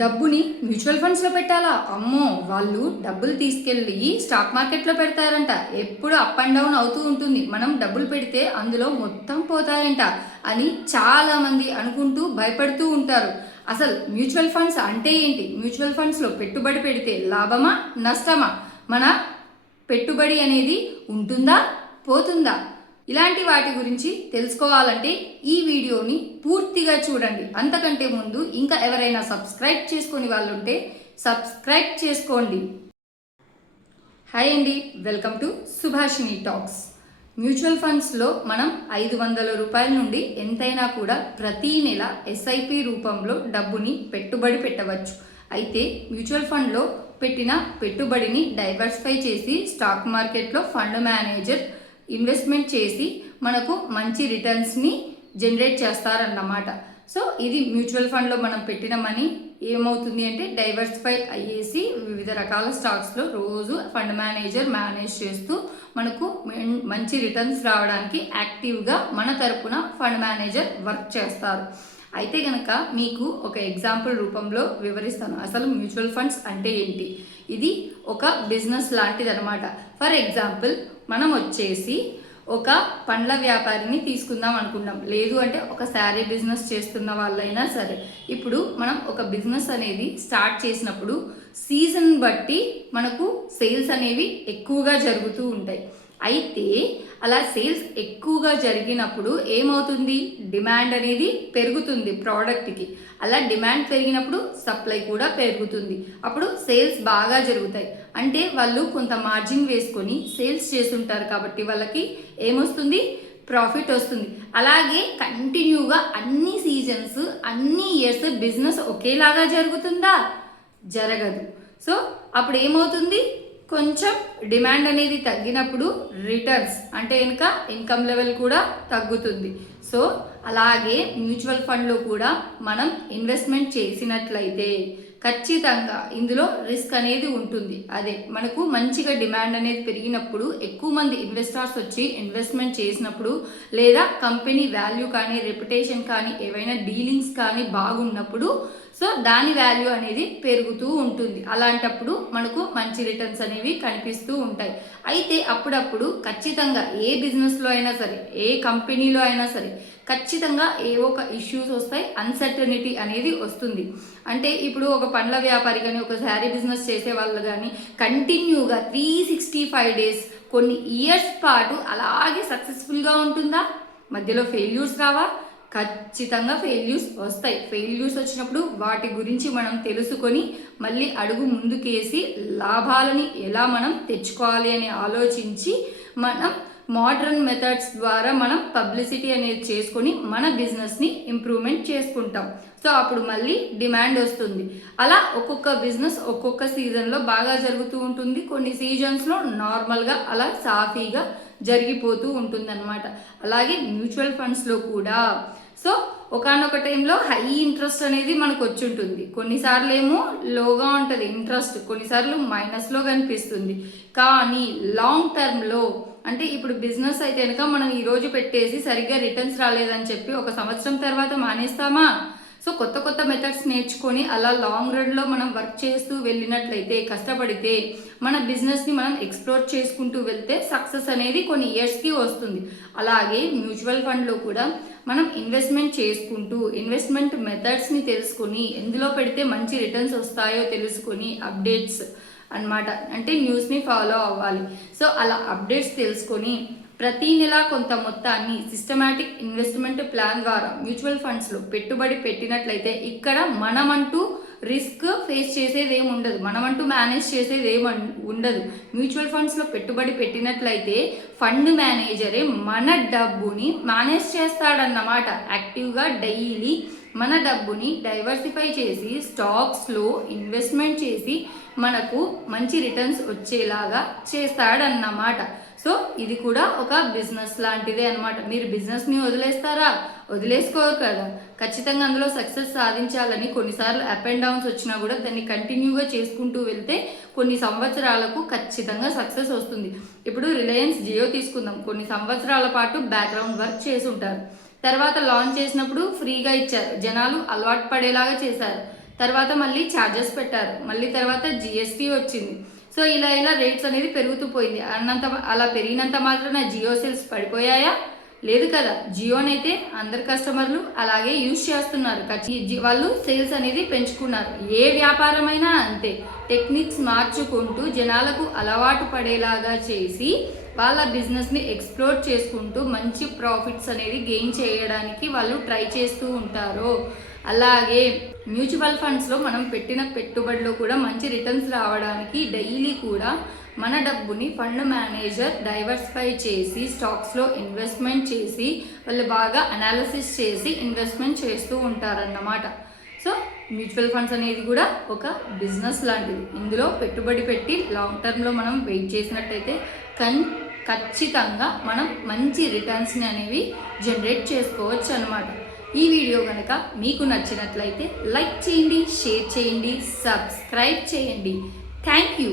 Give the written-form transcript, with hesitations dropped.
డబ్బుని మ్యూచువల్ ఫండ్స్లో పెట్టాలా? అమ్మో! వాళ్ళు డబ్బులు తీసుకెళ్ళి స్టాక్ మార్కెట్లో పెడతారంట. ఎప్పుడు అప్ అండ్ డౌన్ అవుతూ ఉంటుంది. మనం డబ్బులు పెడితే అందులో మొత్తం పోతాయంట అని చాలామంది అనుకుంటూ భయపడుతూ ఉంటారు. అసలు మ్యూచువల్ ఫండ్స్ అంటే ఏంటి? మ్యూచువల్ ఫండ్స్లో పెట్టుబడి పెడితే లాభమా? నష్టమా? మన పెట్టుబడి అనేది ఉంటుందా? పోతుందా? ఇలాంటి వాటి గురించి తెలుసుకోవాలంటే ఈ వీడియోని పూర్తిగా చూడండి. అంతకంటే ముందు ఇంకా ఎవరైనా సబ్స్క్రైబ్ చేసుకొని వాళ్ళు ఉంటే సబ్స్క్రైబ్ చేసుకోండి. హాయ్ అండి, welcome to Subhashini talks. Mutual ఫండ్స్లో మనం 500 రూపాయల నుండి ఎంతైనా కూడా ప్రతీ నెల ఎస్ఐపి రూపంలో డబ్బుని పెట్టుబడి పెట్టవచ్చు. అయితే మ్యూచువల్ ఫండ్లో పెట్టిన పెట్టుబడిని డైవర్సిఫై చేసి స్టాక్ మార్కెట్లో ఫండ్ మేనేజర్ ఇన్వెస్ట్మెంట్ చేసి మనకు మంచి రిటర్న్స్ని జనరేట్ చేస్తారన్నమాట. సో ఇది మ్యూచువల్ ఫండ్లో మనం పెట్టిన మనీ ఏమవుతుంది అంటే డైవర్సిఫై అయ్యేసి వివిధ రకాల స్టాక్స్లో రోజు ఫండ్ మేనేజర్ మేనేజ్ చేస్తూ మనకు మంచి రిటర్న్స్ రావడానికి యాక్టివ్గా మన తరపున ఫండ్ మేనేజర్ వర్క్ చేస్తారు. అయితే కనుక మీకు ఒక ఎగ్జాంపుల్ రూపంలో వివరిస్తాను. అసలు మ్యూచువల్ ఫండ్స్ అంటే ఏంటి? ఇది ఒక బిజినెస్ లాంటిది అనమాట. ఫర్ ఎగ్జాంపుల్ మనం వచ్చేసి ఒక పండ్ల వ్యాపారిని తీసుకుందాం అనుకున్నాం, లేదు అంటే ఒక శారీ బిజినెస్ చేస్తున్న వాళ్ళైనా సరే. ఇప్పుడు మనం ఒక బిజినెస్ అనేది స్టార్ట్ చేసినప్పుడు సీజన్ బట్టి మనకు సేల్స్ అనేవి ఎక్కువగా జరుగుతూ ఉంటాయి. అయితే అలా సేల్స్ ఎక్కువగా జరిగినప్పుడు ఏమవుతుంది? డిమాండ్ అనేది పెరుగుతుంది ప్రోడక్ట్కి. అలా డిమాండ్ పెరిగినప్పుడు సప్లై కూడా పెరుగుతుంది. అప్పుడు సేల్స్ బాగా జరుగుతాయి. అంటే వాళ్ళు కొంత మార్జిన్ వేసుకొని సేల్స్ చేస్తుంటారు కాబట్టి వాళ్ళకి ఏమొస్తుంది? ప్రాఫిట్ వస్తుంది. అలాగే కంటిన్యూగా అన్ని సీజన్స్ అన్ని ఇయర్స్ బిజినెస్ ఒకేలాగా జరుగుతుందా? జరగదు. సో అప్పుడు ఏమవుతుంది? కొంచెం డిమాండ్ అనేది తగ్గినప్పుడు రిటర్న్స్ అంటే కనుక ఇన్కమ్ లెవెల్ కూడా తగ్గుతుంది. సో అలాగే మ్యూచువల్ ఫండ్లో కూడా మనం ఇన్వెస్ట్మెంట్ చేసినట్లయితే ఖచ్చితంగా ఇందులో రిస్క్ అనేది ఉంటుంది. అదే మనకు మంచిగా డిమాండ్ అనేది పెరిగినప్పుడు ఎక్కువ మంది ఇన్వెస్టర్స్ వచ్చి ఇన్వెస్ట్మెంట్ చేసినప్పుడు, లేదా కంపెనీ వాల్యూ కానీ రెప్యుటేషన్ కానీ ఏవైనా డీలింగ్స్ కానీ బాగున్నప్పుడు సో దాని వాల్యూ అనేది పెరుగుతూ ఉంటుంది. అలాంటప్పుడు మనకు మంచి రిటర్న్స్ అనేవి కనిపిస్తూ ఉంటాయి. అయితే అప్పుడప్పుడు ఖచ్చితంగా ఏ బిజినెస్లో అయినా సరే, ఏ కంపెనీలో అయినా సరే ఖచ్చితంగా ఏవో ఒక ఇష్యూస్ వస్తాయి, అన్సర్టనిటీ అనేది వస్తుంది. అంటే ఇప్పుడు ఒక పండ్ల వ్యాపారి కానీ ఒక శారీ బిజినెస్ చేసే వాళ్ళు కానీ కంటిన్యూగా 365 days కొన్ని ఇయర్స్ పాటు అలాగే సక్సెస్ఫుల్గా ఉంటుందా? మధ్యలో ఫెయిల్యూర్స్ రావా? ఖచ్చితంగా ఫెయిల్యూర్స్ వస్తాయి. ఫెయిల్యూర్స్ వచ్చినప్పుడు వాటి గురించి మనం తెలుసుకొని మళ్ళీ అడుగు ముందుకేసి లాభాలని ఎలా మనం తెచ్చుకోవాలి అని ఆలోచించి మనం మోడర్న్ మెథడ్స్ ద్వారా మనం పబ్లిసిటీ అనేది చేసుకొని మన బిజినెస్ని ఇంప్రూవ్మెంట్ చేసుకుంటాం. సో అప్పుడు మళ్ళీ డిమాండ్ వస్తుంది. అలా ఒక్కొక్క బిజినెస్ ఒక్కొక్క సీజన్లో బాగా జరుగుతూ ఉంటుంది. కొన్ని సీజన్స్లో నార్మల్గా అలా సాఫీగా జరిగిపోతూ ఉంటుందన్నమాట. అలాగే మ్యూచువల్ ఫండ్స్లో కూడా సో ఒకనొక టైంలో హై ఇంట్రెస్ట్ అనేది మనకు వచ్చి ఉంటుంది. కొన్నిసార్లు ఏమో లోగా ఉంటుంది ఇంట్రెస్ట్, కొన్నిసార్లు మైనస్లో కనిపిస్తుంది. కానీ లాంగ్ టర్మ్లో అంటే ఇప్పుడు బిజినెస్ అయితే కనుక మనం ఈరోజు పెట్టేసి సరిగ్గా రిటర్న్స్ రాలేదని చెప్పి ఒక సంవత్సరం తర్వాత మానేస్తామా? సో కొత్త కొత్త మెథడ్స్ నేర్చుకొని అలా లాంగ్ రన్లో మనం వర్క్ చేస్తూ వెళ్ళినట్లయితే, కష్టపడితే మన బిజినెస్ని మనం ఎక్స్ప్లోర్ చేసుకుంటూ వెళ్తే సక్సెస్ అనేది కొన్ని ఇయర్స్కి వస్తుంది. అలాగే మ్యూచువల్ ఫండ్లో కూడా మనం ఇన్వెస్ట్మెంట్ చేసుకుంటూ ఇన్వెస్ట్మెంట్ మెథడ్స్ని తెలుసుకొని ఎందులో పెడితే మంచి రిటర్న్స్ వస్తాయో తెలుసుకొని అప్డేట్స్ అన్నమాట, అంటే న్యూస్ని ఫాలో అవ్వాలి. సో అలా అప్డేట్స్ తెలుసుకొని ప్రతీ నెల కొంత మొత్తాన్ని సిస్టమాటిక్ ఇన్వెస్ట్మెంట్ ప్లాన్ ద్వారా మ్యూచువల్ ఫండ్స్లో పెట్టుబడి పెట్టినట్లయితే ఇక్కడ మనమంటూ రిస్క్ ఫేస్ చేసేది ఏమి ఉండదు, మనమంటూ మేనేజ్ చేసేది ఏమి ఉండదు. మ్యూచువల్ ఫండ్స్లో పెట్టుబడి పెట్టినట్లయితే ఫండ్ మేనేజరే మన డబ్బుని మేనేజ్ చేస్తాడన్నమాట. యాక్టివ్గా డైలీ మన డబ్బుని డైవర్సిఫై చేసి స్టాక్స్లో ఇన్వెస్ట్మెంట్ చేసి మనకు మంచి రిటర్న్స్ వచ్చేలాగా చేస్తాడన్నమాట. సో ఇది కూడా ఒక బిజినెస్ లాంటిదే అనమాట. మీరు బిజినెస్ని వదిలేస్తారా? వదిలేసుకోరు కదా. ఖచ్చితంగా అందులో సక్సెస్ సాధించాలని కొన్నిసార్లు అప్ అండ్ డౌన్స్ వచ్చినా కూడా దాన్ని కంటిన్యూగా చేసుకుంటూ వెళ్తే కొన్ని సంవత్సరాలకు ఖచ్చితంగా సక్సెస్ వస్తుంది. ఇప్పుడు రిలయన్స్ జియో తీసుకుందాం, కొన్ని సంవత్సరాల పాటు బ్యాక్గ్రౌండ్ వర్క్ చేసి ఉంటారు. తర్వాత లాంచ్ చేసినప్పుడు ఫ్రీగా ఇచ్చారు, జనాలు అలవాటు పడేలాగా చేశారు. తర్వాత మళ్ళీ ఛార్జెస్ పెట్టారు, మళ్ళీ తర్వాత జిఎస్టీ వచ్చింది. సో ఇలా రేట్స్ అనేది పెరుగుతూ పోయింది. అలా పెరిగినంత మాత్రాన జియో సేల్స్ పడిపోయాయా? లేదు కదా. జియోనైతే అందరు కస్టమర్లు అలాగే యూజ్ చేస్తున్నారు, వాళ్ళు సేల్స్ అనేది పెంచుకున్నారు. ఏ వ్యాపారమైనా అంతే, టెక్నిక్స్ మార్చుకుంటూ జనాలకు అలవాటు పడేలాగా చేసి వాళ్ళ బిజినెస్ని ఎక్స్ప్లోర్ చేసుకుంటూ మంచి ప్రాఫిట్స్ అనేది గెయిన్ చేయడానికి వాళ్ళు ట్రై చేస్తూ ఉంటారు. అలాగే మ్యూచువల్ ఫండ్స్లో మనం పెట్టిన పెట్టుబడిలో కూడా మంచి రిటర్న్స్ రావడానికి డైలీ కూడా మన డబ్బుని ఫండ్ మేనేజర్ డైవర్సిఫై చేసి స్టాక్స్లో ఇన్వెస్ట్మెంట్ చేసి వాళ్ళు బాగా అనాలిసిస్ చేసి ఇన్వెస్ట్మెంట్ చేస్తూ ఉంటారన్నమాట. సో మ్యూచువల్ ఫండ్స్ అనేది కూడా ఒక బిజినెస్ లాంటిది. ఇందులో పెట్టుబడి పెట్టి లాంగ్ టర్మ్లో మనం వెయిట్ చేసినట్టయితే ఖచ్చితంగా మనం మంచి రిటర్న్స్ని అనేవి జనరేట్ చేసుకోవచ్చు అన్నమాట. ఈ వీడియో కనుక మీకు నచ్చినట్లయితే లైక్ చేయండి, షేర్ చేయండి, సబ్స్క్రైబ్ చేయండి. Thank you.